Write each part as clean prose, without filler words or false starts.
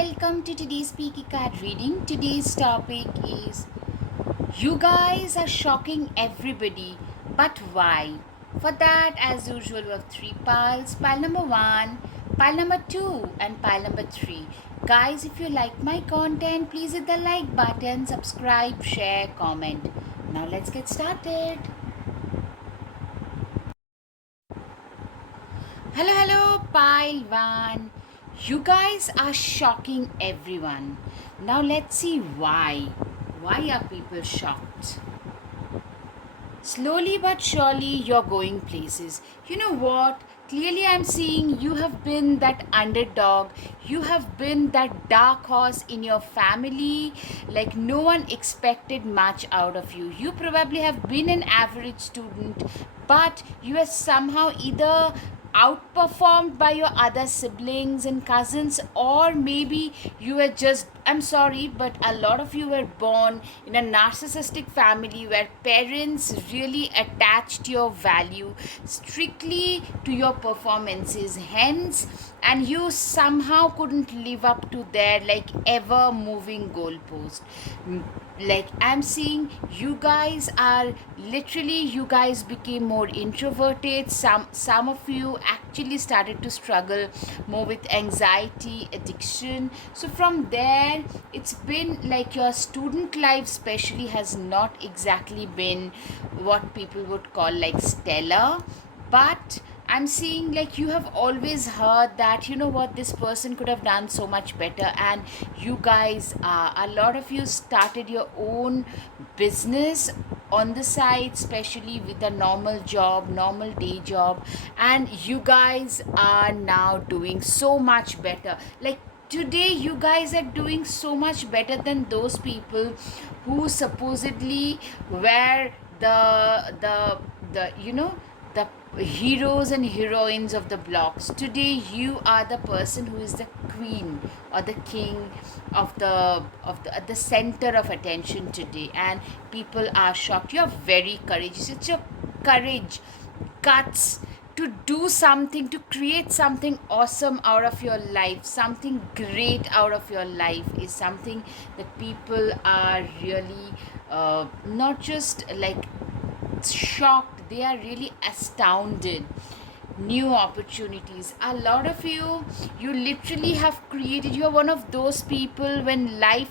welcome to today's Peaky Card reading. Today's topic is you guys are shocking everybody, but why? For that, as usual, we have three piles. Pile number one, pile number two, and pile number three. Guys, if you like my content, please hit the like button, subscribe, share, comment. Now let's get started. Hello, pile one. You guys are shocking everyone. Now let's see why. Why are people shocked? Slowly but surely, you're going places. You know what? Clearly, I'm seeing you have been that underdog. You have been that dark horse in your family. Like, no one expected much out of you. You probably have been an average student, but you are somehow either outperformed by your other siblings and cousins, or maybe you were just, I'm sorry, but a lot of you were born in a narcissistic family where parents really attached your value strictly to your performances, hence, and you somehow couldn't live up to their like ever moving goalpost. Like, I'm seeing you guys are literally, you guys became more introverted. Some of you actually started to struggle more with anxiety, addiction. So from there, it's been like your student life especially has not exactly been what people would call like stellar, but I'm seeing like you have always heard that, you know what, this person could have done so much better, and you guys, a lot of you started your own business on the side, especially with a normal job, normal day job, and you guys are now doing so much better. Like, today you guys are doing so much better than those people who supposedly were the you know, the heroes and heroines of the blocks. Today you are the person who is the queen or the king of the at the center of attention today, and people are shocked. You are very courageous. It's your courage, guts to do something, to create something awesome out of your life, something great out of your life, is something that people are really not just like shocked, they are really astounded. New opportunities, a lot of you literally have created, you are one of those people when life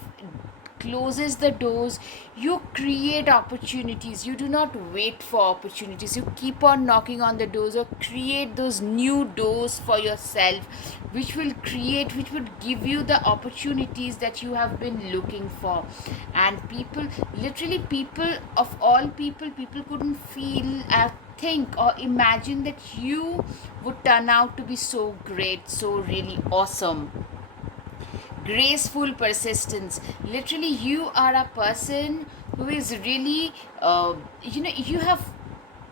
closes the doors, you create opportunities. You do not wait for opportunities, you keep on knocking on the doors or create those new doors for yourself, which would give you the opportunities that you have been looking for. And people, literally people of all people, people couldn't feel think or imagine that you would turn out to be so great, so really awesome. Graceful persistence, literally you are a person who is really you have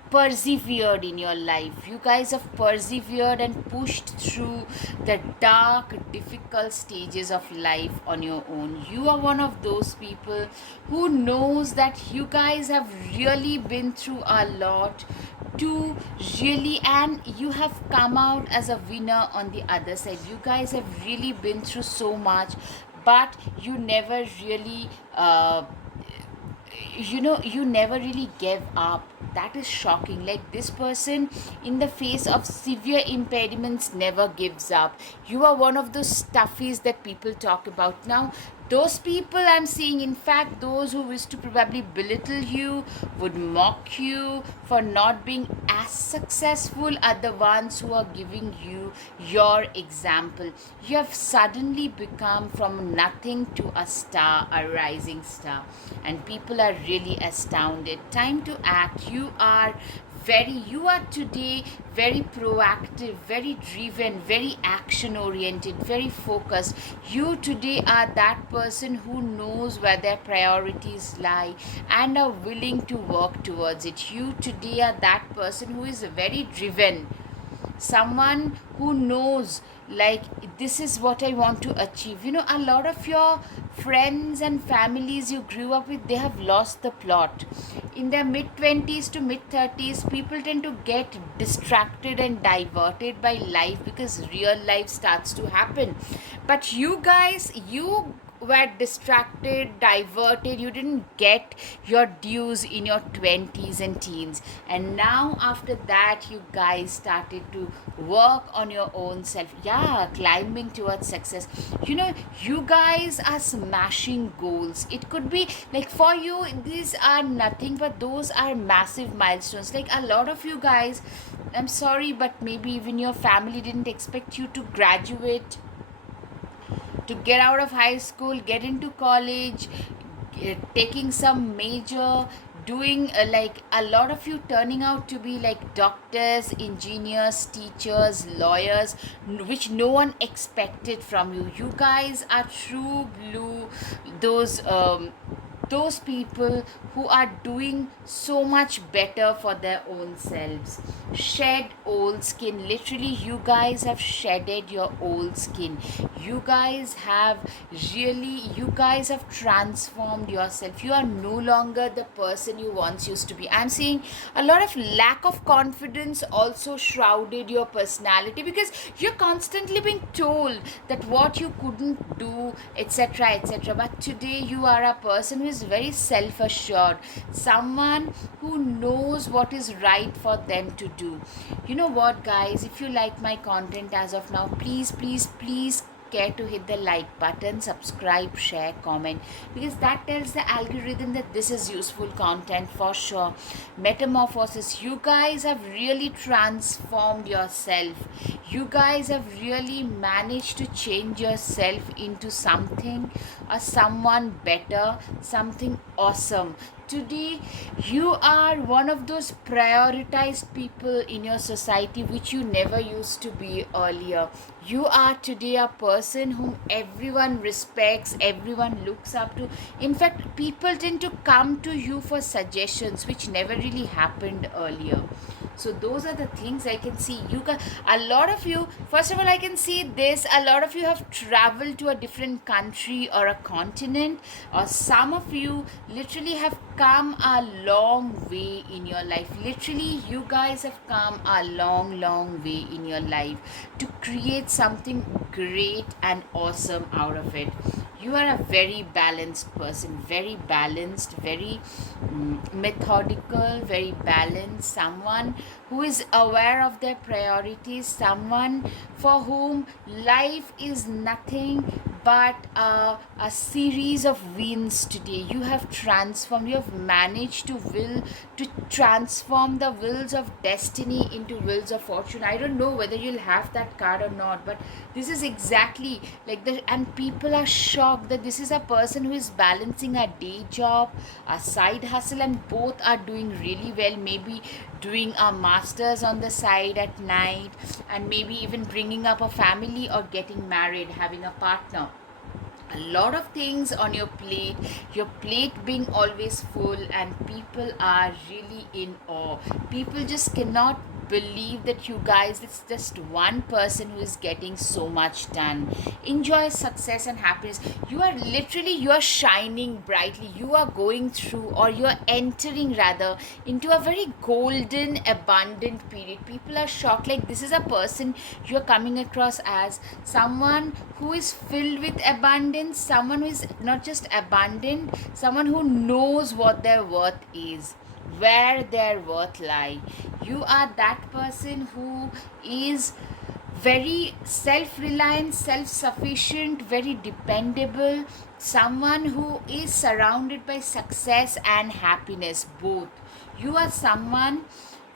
persevered in your life. You guys have persevered and pushed through the dark, difficult stages of life on your own. You are one of those people who knows that you guys have really been through a lot to really, and you have come out as a winner on the other side. You guys have really been through so much, but you never really you never really gave up. That is shocking. Like, this person in the face of severe impediments never gives up. You are one of those stuffies that people talk about now. Those people I'm seeing, in fact, those who wish to probably belittle you, would mock you for not being as successful, are the ones who are giving you your example. You have suddenly become from nothing to a star, a rising star, and people are really astounded. Time to act. You are today very proactive, very driven, very action oriented, very focused. You today are that person who knows where their priorities lie and are willing to work towards it. You today are that person who is very driven, someone who knows like this is what I want to achieve. A lot of your friends and families you grew up with, they have lost the plot. In their mid 20s to mid 30s, people tend to get distracted and diverted by life because real life starts to happen. But you guys, you were distracted, diverted, you didn't get your dues in your 20s and teens, and now after that you guys started to work on your own self, yeah, climbing towards success. You guys are smashing goals. It could be like for you these are nothing, but those are massive milestones. Like a lot of you guys, I'm sorry, but maybe even your family didn't expect you to graduate, to get out of high school, get into college, taking some major, doing like a lot of you turning out to be like doctors, engineers, teachers, lawyers, which no one expected from you. You guys are true blue, those those people who are doing so much better for their own selves. Shed old skin. Literally, you guys have shedded your old skin. You guys have transformed yourself. You are no longer the person you once used to be. I'm seeing a lot of lack of confidence also shrouded your personality because you're constantly being told that what you couldn't do, etc., etc. But today you are a person who is very self assured, someone who knows what is right for them to do. You know what, guys? If you like my content as of now, please, please, please care to hit the like button, subscribe, share, comment, because that tells the algorithm that this is useful content for sure. Metamorphosis, you guys have really transformed yourself. You guys have really managed to change yourself into something or someone better, something awesome. Today you are one of those prioritized people in your society which you never used to be earlier. You are today a person whom everyone respects, everyone looks up to. In fact, people tend to come to you for suggestions, which never really happened earlier. So those are the things I can see. You can, a lot of you, first of all, I can see this, a lot of you have traveled to a different country or a continent, or some of you literally have come a long way in your life. Literally, you guys have come a long, long way in your life to create something great and awesome out of it. You are a very balanced person, very balanced, very methodical, very balanced, someone who is aware of their priorities, someone for whom life is nothing but a series of wins. Today you have transformed, you have managed to transform the wheels of destiny into wheels of fortune. I don't know whether you'll have that card or not, but this is exactly like the, and people are shocked that this is a person who is balancing a day job, a side hustle, and both are doing really well. Maybe doing a master's on the side at night, and maybe even bringing up a family or getting married, having a partner. A lot of things on your plate being always full, and people are really in awe. People just cannot believe that you guys, it's just one person who is getting so much done. Enjoy success and happiness. You are literally, you are shining brightly. You are going through, or you are entering rather, into a very golden abundant period. People are shocked, like this is a person you are coming across as someone who is filled with abundance, someone who is not just abundant, someone who knows what their worth is, where their worth lie. You are that person who is very self-reliant, self-sufficient, very dependable, someone who is surrounded by success and happiness both. You are someone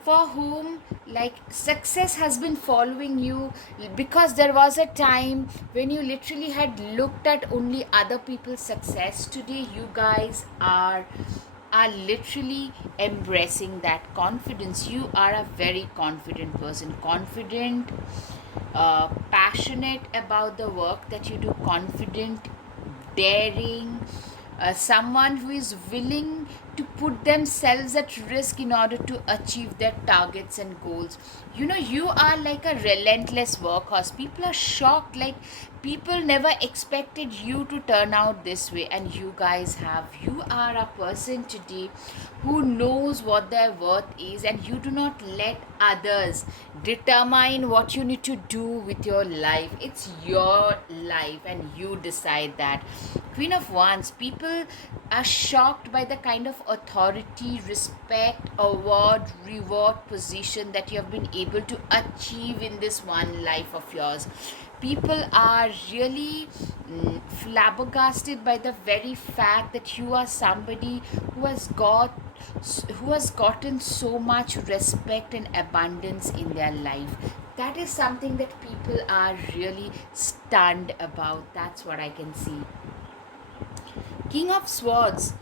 for whom like success has been following you, because there was a time when you literally had looked at only other people's success. Today you guys are literally embracing that confidence. You are a very confident person, confident, passionate about the work that you do, confident, daring, someone who is willing to put themselves at risk in order to achieve their targets and goals. You are like a relentless workhorse. People are shocked, like people never expected you to turn out this way, and you guys have. You are a person today who knows what their worth is, and you do not let others determine what you need to do with your life. It's your life and you decide that. Queen of Wands, people are shocked by the kind of authority, respect, award, reward, position that you have been able to achieve in this one life of yours. People are really flabbergasted by the very fact that you are somebody who has gotten so much respect and abundance in their life. That is something that people are really stunned about. That's what I can see. King of Swords,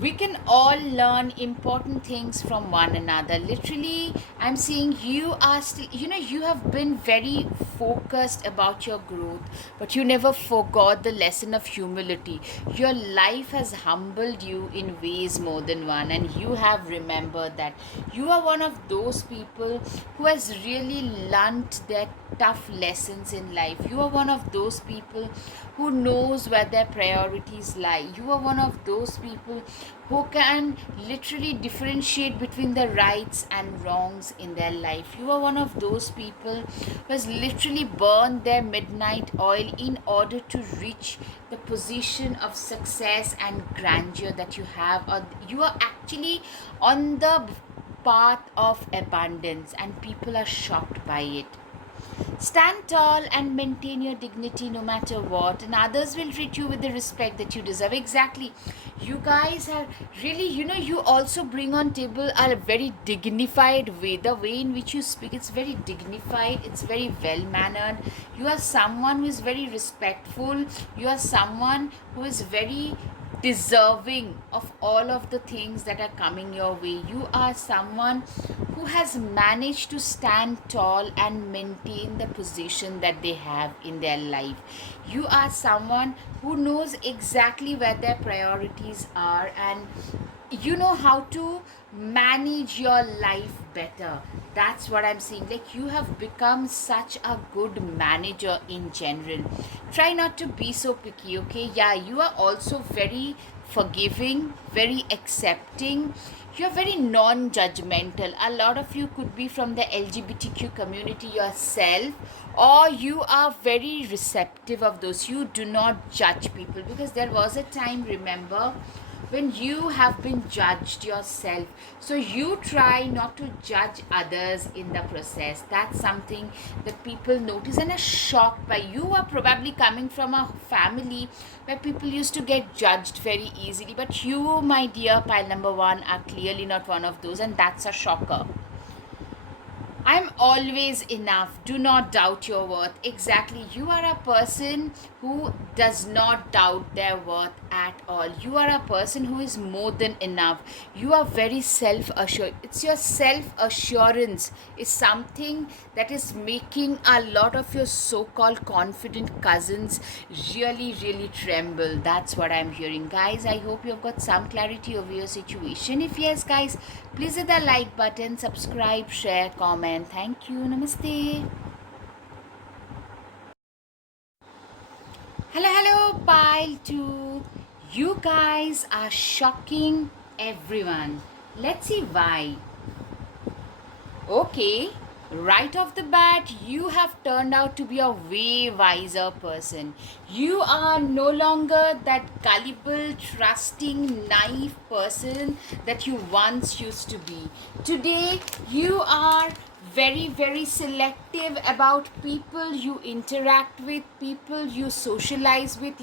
we can all learn important things from one another. Literally, I'm seeing you are still, you have been very focused about your growth, but you never forgot the lesson of humility. Your life has humbled you in ways more than one, and you have remembered that. You are one of those people who has really learnt their tough lessons in life. You are one of those people who knows where their priorities lie. You are one of those people who can literally differentiate between the rights and wrongs in their life. You are one of those people who has literally burned their midnight oil in order to reach the position of success and grandeur that you have. Or you are actually on the path of abundance, and people are shocked by it. Stand tall and maintain your dignity no matter what, and others will treat you with the respect that you deserve. Exactly. You guys are really, you also bring on table a very dignified way. The way in which you speak, it's very dignified, it's very well mannered. You are someone who is very respectful. You are someone who is very deserving of all of the things that are coming your way. You are someone who has managed to stand tall and maintain the position that they have in their life. You are someone who knows exactly where their priorities are, and you know how to manage your life better. That's what I'm seeing. Like, you have become such a good manager in general. Try not to be so picky, okay? Yeah, you are also very forgiving, very accepting. You're very non-judgmental. A lot of you could be from the LGBTQ community yourself, or you are very receptive of those. You do not judge people, because there was a time, remember, when you have been judged yourself. So you try not to judge others in the process. That's something that people notice and are shocked by. You are probably coming from a family where people used to get judged very easily, but you, my dear pile number one, are clearly not one of those, and that's a shocker. I'm always enough. Do not doubt your worth. Exactly. You are a person who does not doubt their worth at all. You are a person who is more than enough. You are very self assured. It's your self assurance is something that is making a lot of your so called confident cousins really, really tremble. That's what I'm hearing. Guys, I hope you've got some clarity over your situation. If yes, guys, please hit the like button, subscribe, share, comment. Thank you. Namaste. Hello, Pile 2. You guys are shocking everyone. Let's see why. Okay, right off the bat, you have turned out to be a way wiser person. You are no longer that gullible, trusting, naive person that you once used to be. Today, you are very, very selective about people you interact with, people you socialize with.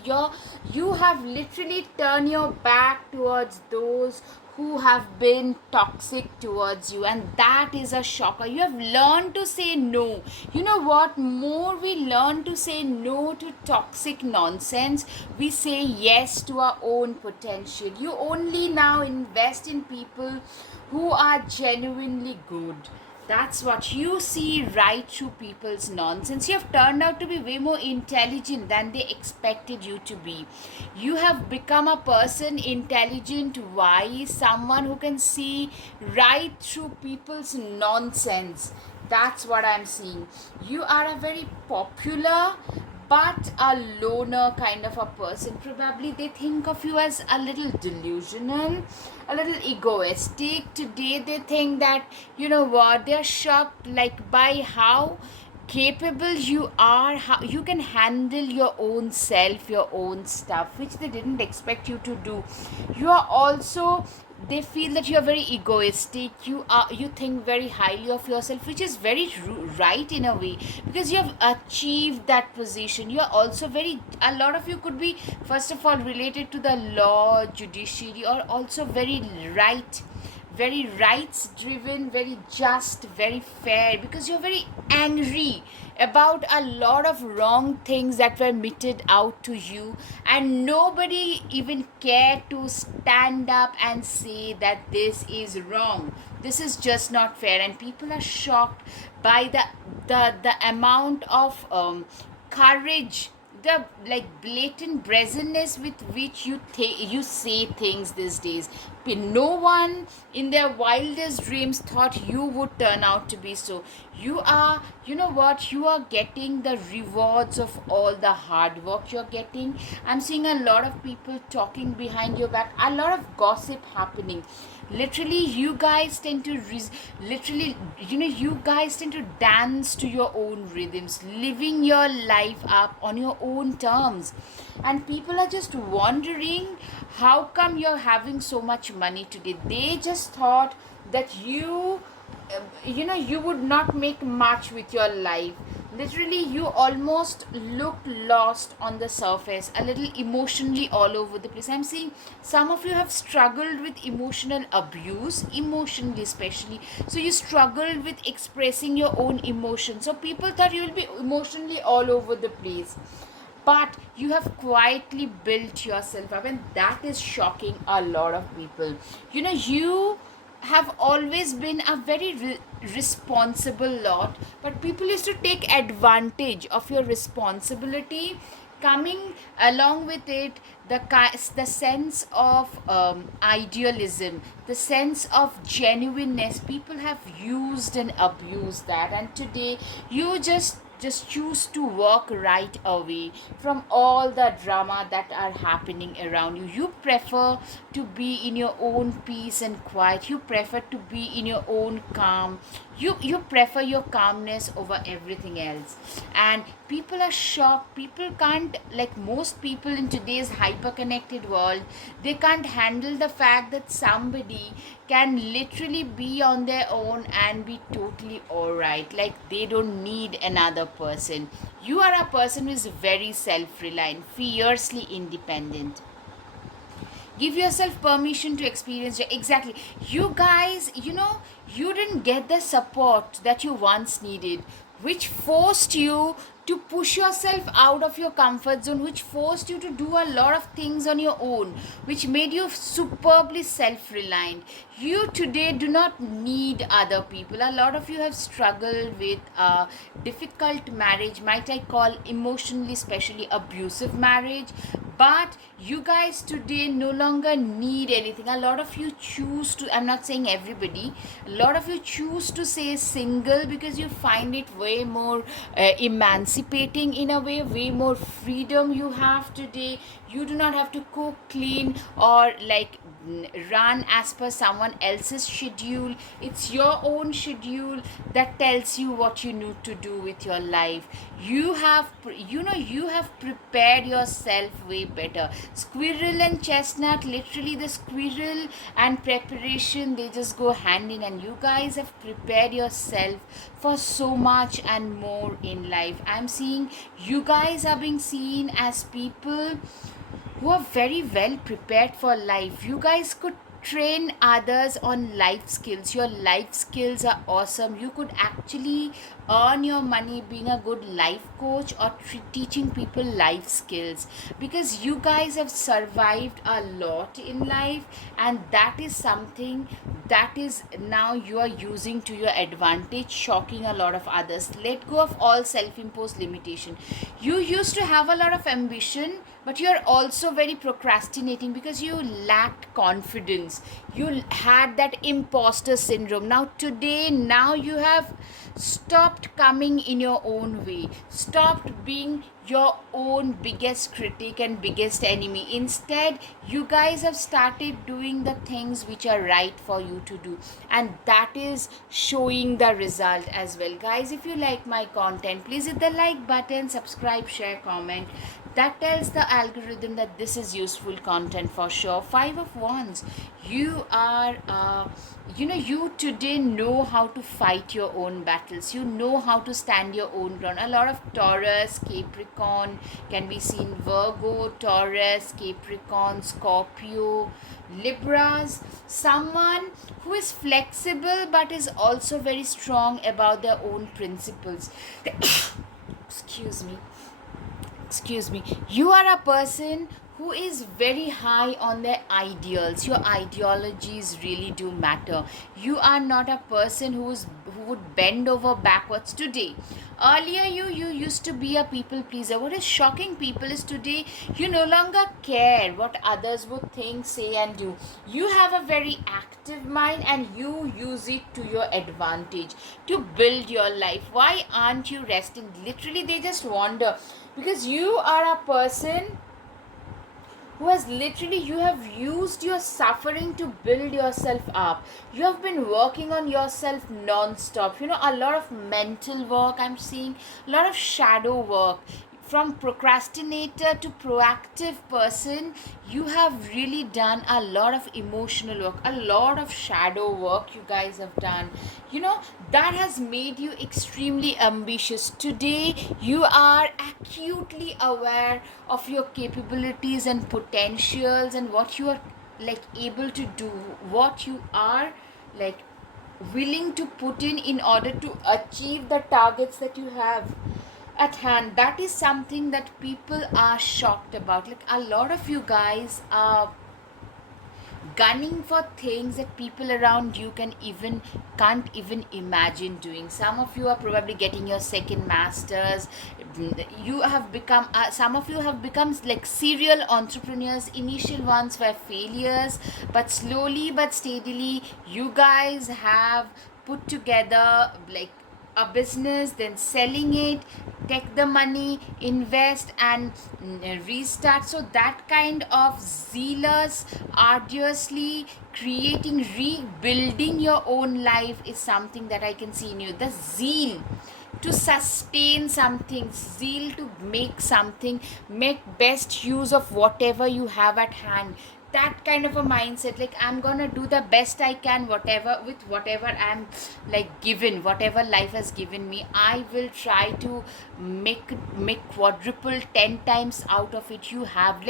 You have literally turned your back towards those who have been toxic towards you, and that is a shocker. You have learned to say no. You know what? More we learn to say no to toxic nonsense, we say yes to our own potential. You only now invest in people who are genuinely good, That's what you see right through people's nonsense. You have turned out to be way more intelligent than they expected you to be. You have become a person, intelligent, wise, someone who can see right through people's nonsense. That's what I'm seeing. You are a very popular but a loner kind of a person. Probably they think of you as a little delusional, a little egoistic. Today they think that, you know what, they're shocked like by how capable you are, how you can handle your own self, your own stuff, which they didn't expect you to do. You are also, they feel that you are very egoistic, you think very highly of yourself, which is very right in a way, because you have achieved that position. You are also very, a lot of you could be first of all related to the law, judiciary, or also very rights driven, very just, very fair, because you're very angry about a lot of wrong things that were meted out to you, and nobody even cared to stand up and say that this is wrong, this is just not fair. And people are shocked by the amount of courage, the like blatant brazenness with which you say things these days. No one in their wildest dreams thought you would turn out to be so. You are, you know what, you are getting the rewards of all the hard work you're getting. I'm seeing a lot of people talking behind your back, a lot of gossip happening. Literally you guys tend to literally, you guys tend to dance to your own rhythms, living your life up on your own terms, and people are just wondering how come you're having so much money today. They just thought that you would not make much with your life. Literally you almost look lost on the surface, a little emotionally all over the place. I'm seeing some of you have struggled with emotional abuse, emotionally especially, so you struggled with expressing your own emotions, so people thought you will be emotionally all over the place, but you have quietly built yourself up, and that is shocking a lot of people. You have always been a very responsible lot, but people used to take advantage of your responsibility. Coming along with it, the sense of idealism, the sense of genuineness, people have used and abused that, and today you just choose to walk right away from all the drama that are happening around you. You prefer to be in your own peace and quiet. You prefer to be in your own calm. You prefer your calmness over everything else. And people are shocked. People can't, like most people in today's hyper connected world, they can't handle the fact that somebody can literally be on their own and be totally alright, like they don't need another person. You are a person who is very self-reliant, fiercely independent. Give yourself permission to experience exactly. You guys, you didn't get the support that you once needed, which forced you to push yourself out of your comfort zone, which forced you to do a lot of things on your own, which made you superbly self-reliant. You today do not need other people. A lot of you have struggled with a difficult marriage, might I call emotionally, especially abusive marriage, but you guys today no longer need anything. A lot of you choose to, I'm not saying everybody, a lot of you choose to say single because you find it way more emancipating in a way more freedom you have today. You do not have to cook, clean, or like run as per someone else's schedule. It's your own schedule that tells you what you need to do with your life. You have prepared yourself way better. Squirrel and chestnut, literally the squirrel and preparation, they just go hand in hand. You guys have prepared yourself for so much and more in life. I'm seeing you guys are being seen as people who are very well prepared for life. You guys could train others on life skills. Your life skills are awesome. You could actually earn your money being a good life coach or teaching people life skills, because you guys have survived a lot in life, and that is something that is now you are using to your advantage, shocking a lot of others. Let go of all self-imposed limitation. You used to have a lot of ambition, but you're also very procrastinating because you lacked confidence. You had that imposter syndrome. Now today, now you have stopped coming in your own way, stopped being your own biggest critic and biggest enemy. Instead, you guys have started doing the things which are right for you to do, and that is showing the result as well. Guys, if you like my content, please hit the like button, subscribe, share, comment. That tells the algorithm that this is useful content for sure. Five of Wands, you are you today know how to fight your own battles. You know how to stand your own ground. A lot of Taurus, Capricorn can be seen, Virgo, Taurus, Capricorn, Scorpio, Libras, someone who is flexible but is also very strong about their own principles. excuse me excuse me You are a person who is very high on their ideals. Your ideologies really do matter. You are not a person who would bend over backwards today. Earlier, you used to be a people pleaser. What is shocking people is today you no longer care what others would think, say, and do. You have a very active mind, and you use it to your advantage to build your life. Why aren't you resting? Literally, they just wonder, because you are a person who has literally, you have used your suffering to build yourself up. You have been working on yourself non-stop. A lot of mental work I'm seeing, a lot of shadow work. From procrastinator to proactive person, you have really done a lot of emotional work, a lot of shadow work you guys have done. That has made you extremely ambitious. Today, you are acutely aware of your capabilities and potentials, and what you are like able to do, what you are like willing to put in order to achieve the targets that you have at hand. That is something that people are shocked about. Like, a lot of you guys are gunning for things that people around you can't even imagine doing. Some of you are probably getting your second masters. You have become some of you have become like serial entrepreneurs. Initial ones were failures, but slowly but steadily you guys have put together like a business, then selling it, take the money, invest, and restart. So that kind of zealous, arduously creating, rebuilding your own life is something that I can see in you. The zeal to sustain something, zeal to make something, make best use of whatever you have at hand. That kind of a mindset, like, I'm gonna do the best I can, whatever I'm like given, whatever life has given me, I will try to make quadruple 10 times out of it. You have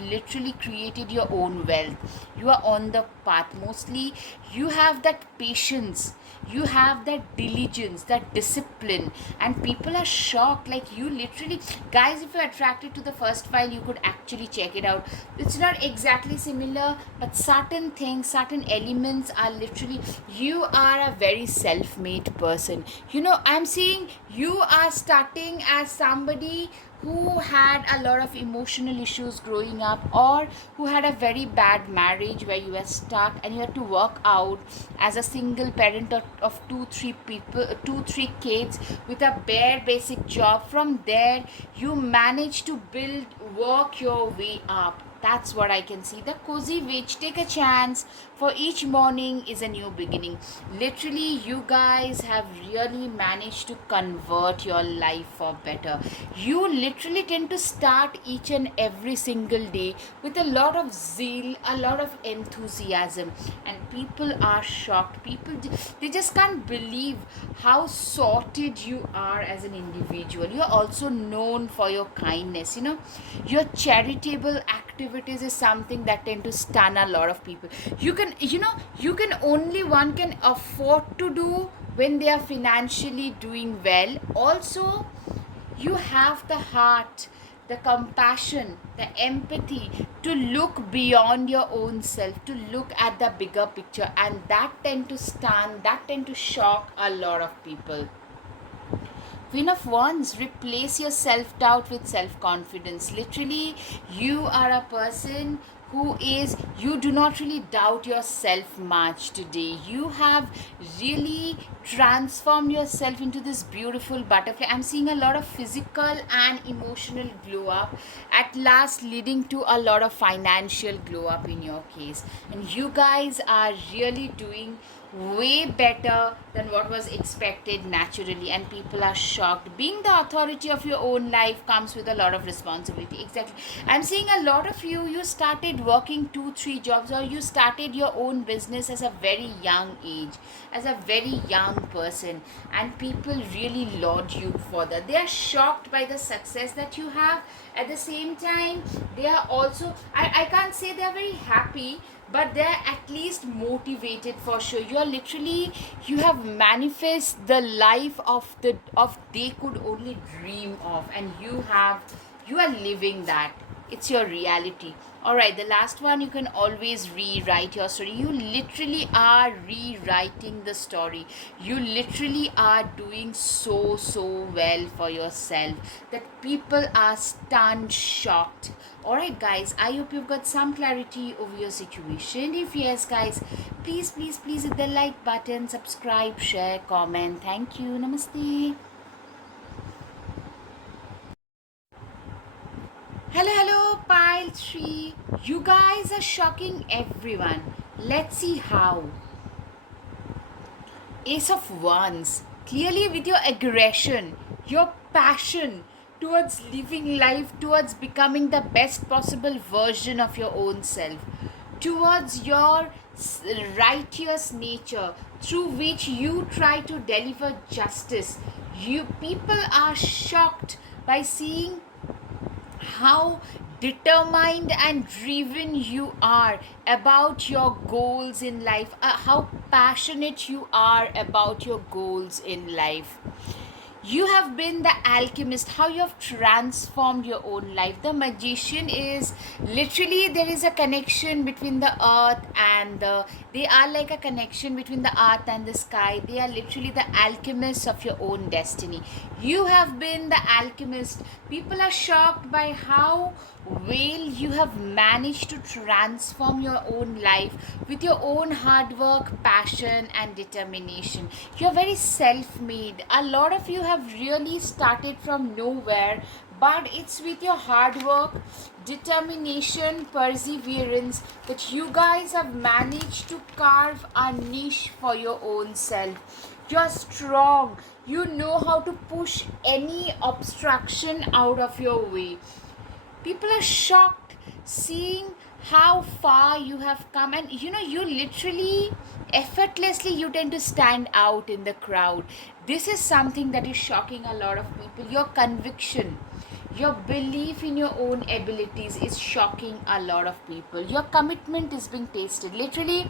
literally created your own wealth. You are on the path. Mostly you have that patience, you have that diligence, that discipline, and people are shocked. Like, you literally, guys, if you're attracted to the first file, you could actually check it out. It's not exactly similar, but certain things, certain elements are literally, you are a very self-made person. I'm seeing you are starting as somebody who had a lot of emotional issues growing up, or who had a very bad marriage where you were stuck and you had to work out as a single parent of two three kids with a bare basic job. From there, you managed to work your way up. That's what I can see. The cozy witch, take a chance, for each morning is a new beginning. Literally, you guys have really managed to convert your life for better. You literally tend to start each and every single day with a lot of zeal, a lot of enthusiasm, and people are shocked. They just can't believe how sorted you are as an individual. You're also known for your kindness. Your charitable activities is something that tend to stun a lot of people. You can only one can afford to do when they are financially doing well. Also, you have the heart, the compassion, the empathy to look beyond your own self, to look at the bigger picture, and that tend to shock a lot of people. Queen of Wands, replace your self doubt with self confidence. Literally, you are a person you do not really doubt yourself much today. You have really transformed yourself into this beautiful butterfly. I'm seeing a lot of physical and emotional glow up, at last leading to a lot of financial glow up in your case. And you guys are really doing way better than what was expected naturally, and people are shocked. Being the authority of your own life comes with a lot of responsibility. Exactly, I'm seeing a lot of you started working 2-3 jobs, or you started your own business as a very young age, as a very young person, and people really laud you for that. They are shocked by the success that you have. At the same time, they are also, I can't say they are very happy, but they're at least motivated for sure. You are literally, you have manifest the life of they could only dream of, and you are living that. It's your reality. All right, the last one, you can always rewrite your story. You literally are rewriting the story. You literally are doing so well for yourself that people are stunned, shocked. All right, guys, I hope you've got some clarity over your situation. If yes, guys, please hit the like button, subscribe, share, comment. Thank you. Namaste. Hello, Pile 3. You guys are shocking everyone. Let's see how. Ace of Wands. Clearly, with your aggression, your passion towards living life, towards becoming the best possible version of your own self, towards your righteous nature through which you try to deliver justice. You people are shocked by seeing how determined and driven you are about your goals in life, how passionate you are about your goals in life. You have been the alchemist, how you have transformed your own life. The magician is literally, there is a connection between the earth and they are like a connection between the earth and the sky. They are literally the alchemists of your own destiny. You have been the alchemist. People are shocked by how well you have managed to transform your own life with your own hard work, passion, and determination. You're very self made. A lot of you have really started from nowhere, but it's with your hard work, determination, perseverance that you guys have managed to carve a niche for your own self. You're strong. You know how to push any obstruction out of your way. People are shocked seeing how far you have come, and you literally effortlessly you tend to stand out in the crowd. This is something that is shocking a lot of people. Your conviction, your belief in your own abilities is shocking a lot of people. Your commitment is being tasted. Literally,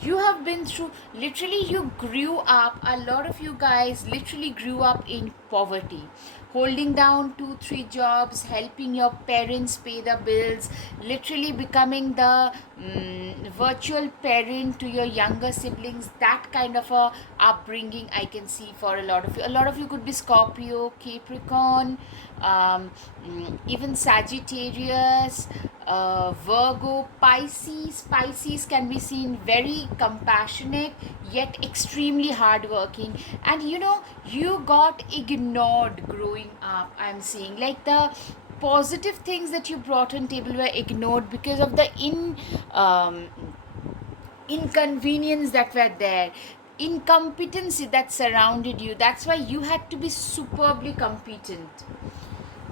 you have been through, literally you grew up, a lot of you guys literally grew up in poverty, holding down 2-3 jobs, helping your parents pay the bills, literally becoming the virtual parent to your younger siblings. That kind of a upbringing I can see for a lot of you. A lot of you could be Scorpio, Capricorn, even Sagittarius, Virgo, Pisces. Pisces can be seen very compassionate yet extremely hardworking, and you got ignored growing up. I'm seeing like the positive things that you brought on table were ignored because of the inconvenience that were there, incompetency that surrounded you. That's why you had to be superbly competent.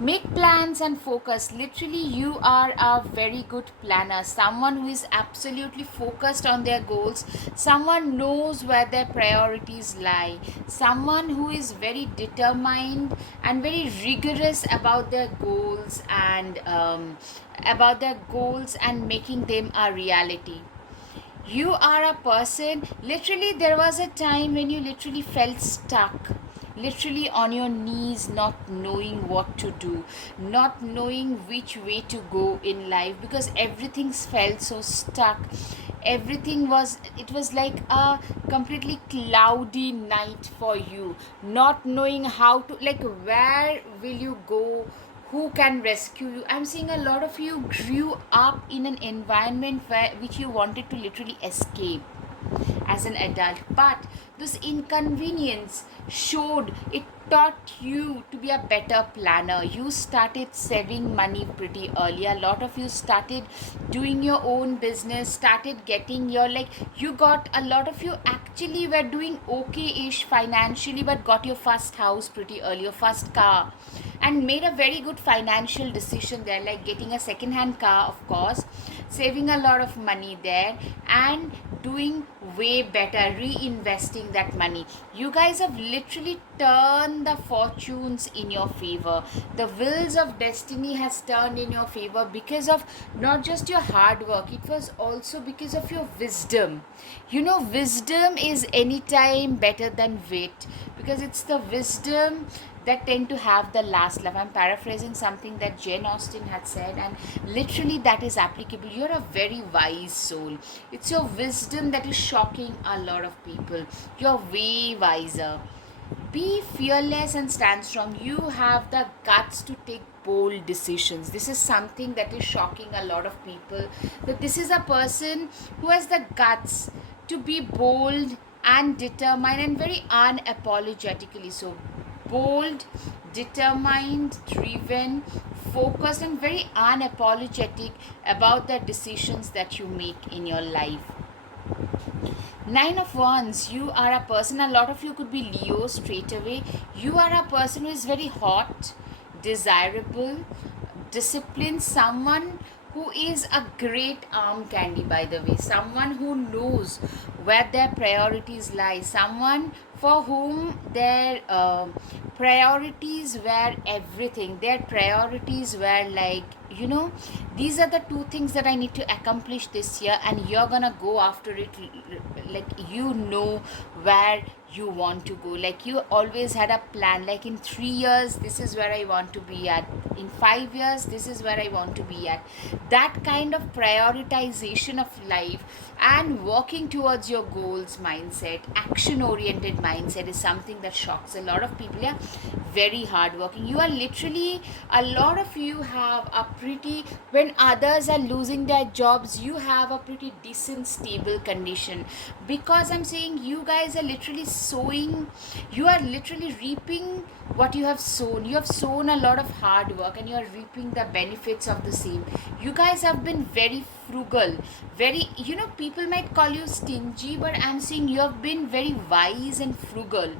Make plans and focus. Literally, you are a very good planner, someone who is absolutely focused on their goals, someone knows where their priorities lie, someone who is very determined and very rigorous about their goals, and making them a reality. You are a person, literally, there was a time when you literally felt stuck, literally on your knees, not knowing what to do, not knowing which way to go in life, because everything felt so stuck. Everything was, it was like a completely cloudy night for you, not knowing how to, like, where will you go, who can rescue you. I'm seeing a lot of you grew up in an environment where which you wanted to literally escape as an adult, but this inconvenience showed, it taught you to be a better planner. You started saving money pretty early. A lot of you started doing your own business, started getting your, like, you got, a lot of you actually were doing okay-ish financially, but got your first house pretty early, your first car, and made a very good financial decision there, like getting a second hand car, of course, saving a lot of money there, and doing way better, reinvesting that money. You guys have literally turned the fortunes in your favor. The wheels of destiny has turned in your favor because of not just your hard work, it was also because of your wisdom. You know, wisdom is anytime better than wit, because it's the wisdom that tend to have the last laugh. I'm paraphrasing something that Jane Austen had said, and literally that is applicable. You're a very wise soul. It's your wisdom that is shocking a lot of people. You're way wiser. Be fearless and stand strong. You have the guts to take bold decisions. This is something that is shocking a lot of people. That this is a person who has the guts to be bold and determined and very unapologetically so. Bold, determined, driven, focused, and very unapologetic about the decisions that you make in your life. Nine of Wands, you are a person, a lot of you could be Leo straight away. You are a person who is very hot, desirable, disciplined, someone who is a great arm candy, by the way, someone who knows where their priorities lie, someone for whom their priorities were everything, their priorities were like, you know, these are the two things that I need to accomplish this year, and you're gonna go after it, like, you know where you want to go, like you always had a plan, like in 3 years this is where I want to be at, in 5 years this is where I want to be at. That kind of prioritization of life and working towards your goals mindset, action oriented mindset, is something that shocks a lot of people. Yeah, very hardworking. You are literally, a lot of you have a pretty, when others are losing their jobs, you have a pretty decent stable condition, because I'm saying you guys are literally sowing, you are literally reaping what you have sown. You have sown a lot of hard work and you are reaping the benefits of the same. You guys have been very frugal, very, you know, people might call you stingy, but I'm saying you have been very wise and frugal.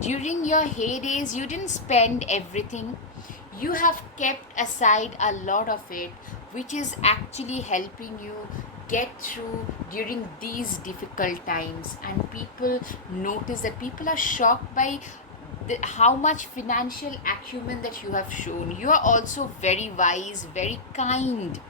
During your heydays, you didn't spend everything, you have kept aside a lot of it, which is actually helping you get through during these difficult times. And people notice that, people are shocked by how much financial acumen that you have shown. You are also very wise, very kind.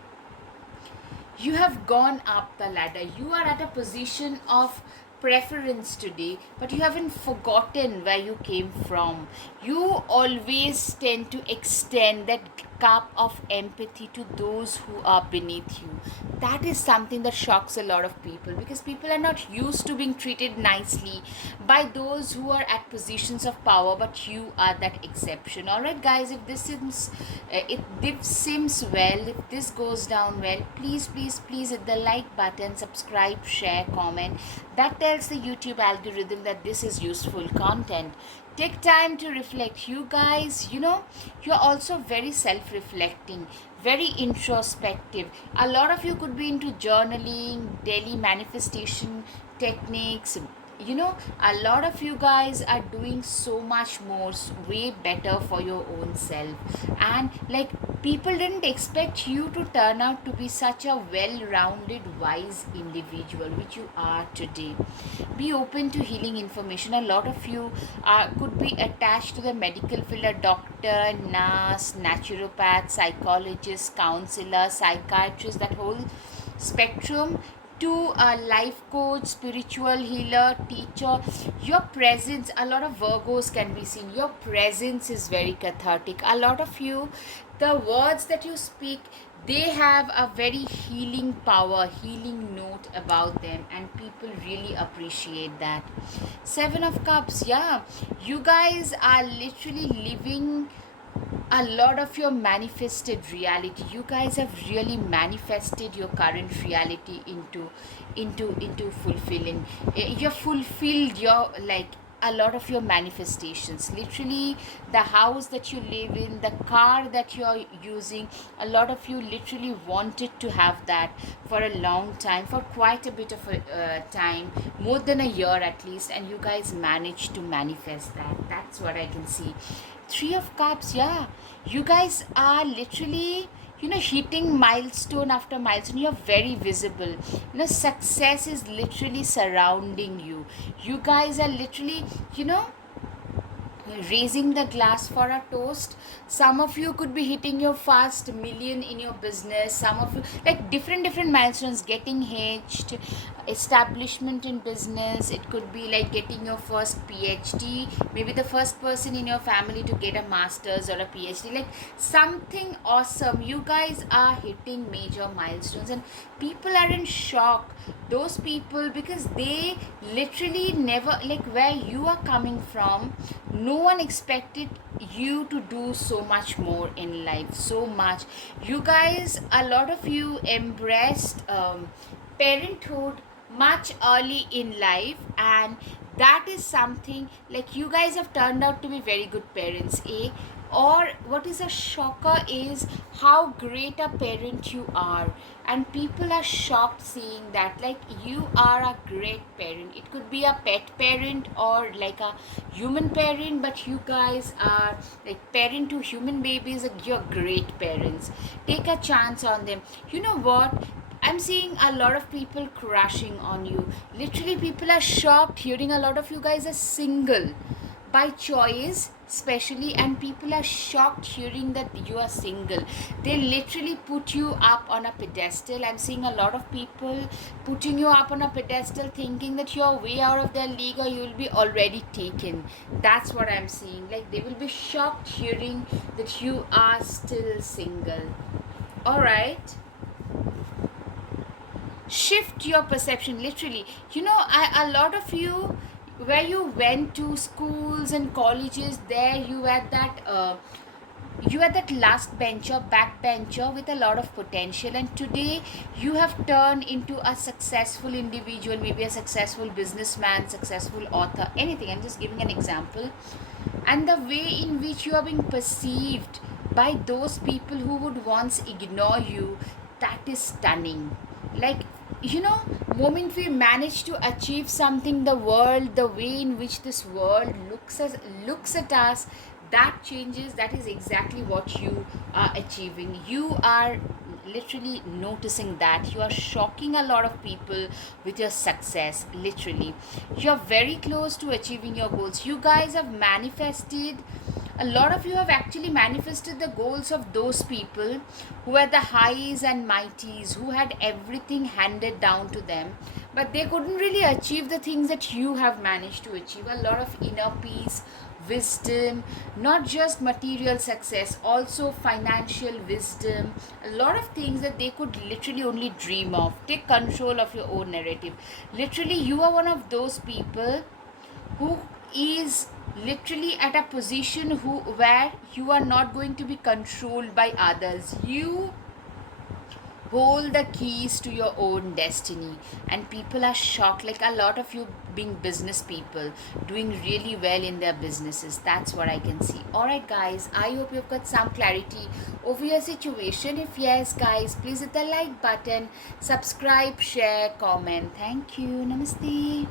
You have gone up the ladder. You are at a position of preference today, but you haven't forgotten where you came from. You always tend to extend that cup of empathy to those who are beneath you. That is something that shocks a lot of people, because people are not used to being treated nicely by those who are at positions of power, but you are that exception. All right, guys, if this seems well, if this goes down well, please hit the like button, subscribe, share, comment. That tells the YouTube algorithm that this is useful content. Take time to reflect. You guys, you know, you're also very self-reflecting, very introspective. A lot of you could be into journaling, daily manifestation techniques. You know, a lot of you guys are doing so much more, way better for your own self. And like, people didn't expect you to turn out to be such a well-rounded, wise individual, which you are today. Be open to healing information. A lot of you could be attached to the medical field, a doctor, nurse, naturopath, psychologist, counselor, psychiatrist, that whole spectrum. to a life coach, spiritual healer, teacher. Your presence, a lot of Virgos can be seen. Your presence is very cathartic. A lot of you, the words that you speak, they have a very healing power, healing note about them, and people really appreciate that. Seven of Cups, yeah, you guys are literally living a lot of your manifested reality. You guys have really manifested your current reality into fulfilling. You're fulfilled your, like, a lot of your manifestations. Literally, the house that you live in, the car that you're using, a lot of you literally wanted to have that for a long time, for quite a bit of a time, more than a year at least, and you guys managed to manifest that. That's what I can see. Three of Cups, yeah, you guys are literally, hitting milestone after milestone. You're very visible. Success is literally surrounding you. You guys are literally, raising the glass for a toast. Some of you could be hitting your first million in your business. Some of you, like, different milestones, getting hitched, establishment in business. It could be like getting your first PhD, maybe the first person in your family to get a master's or a PhD, like something awesome. You guys are hitting major milestones, and people are in shock, those people, because they literally never, like, where you are coming from, no one expected you to do so much more in life, so much. You guys, a lot of you embraced parenthood much early in life, and that is something, like, you guys have turned out to be very good parents, or what is a shocker is how great a parent you are, and people are shocked seeing that, like, you are a great parent. It could be a pet parent or like a human parent, but you guys are like parent to human babies. You're great parents. Take a chance on them. You know what, I'm seeing a lot of people crushing on you. Literally, people are shocked hearing a lot of you guys are single by choice, especially, and people are shocked hearing that you are single. They literally put you up on a pedestal. I'm seeing a lot of people putting you up on a pedestal, thinking that you're way out of their league or you'll be already taken. That's what I'm seeing. Like, they will be shocked hearing that you are still single. All right, shift your perception. Literally, a lot of you, where you went to schools and colleges, there you had that last bencher, backbencher with a lot of potential, and today you have turned into a successful individual, maybe a successful businessman, successful author, anything. I'm just giving an example. And the way in which you are being perceived by those people who would once ignore you, that is stunning. Like, moment we manage to achieve something, the world, the way in which this world looks at us, that changes. That is exactly what you are achieving. You are literally noticing that you are shocking a lot of people with your success. Literally, you're very close to achieving your goals. You guys have manifested, a lot of you have actually manifested the goals of those people who had the highs and mighties, who had everything handed down to them, but they couldn't really achieve the things that you have managed to achieve. A lot of inner peace, wisdom, not just material success, also financial wisdom, a lot of things that they could literally only dream of. Take control of your own narrative. Literally, you are one of those people who is literally at a position where you are not going to be controlled by others. You hold the keys to your own destiny, and people are shocked. Like, a lot of you being business people, doing really well in their businesses. That's what I can see. All right, guys, I hope you've got some clarity over your situation. If yes, guys, please hit the like button, subscribe, share, comment. Thank you. Namaste.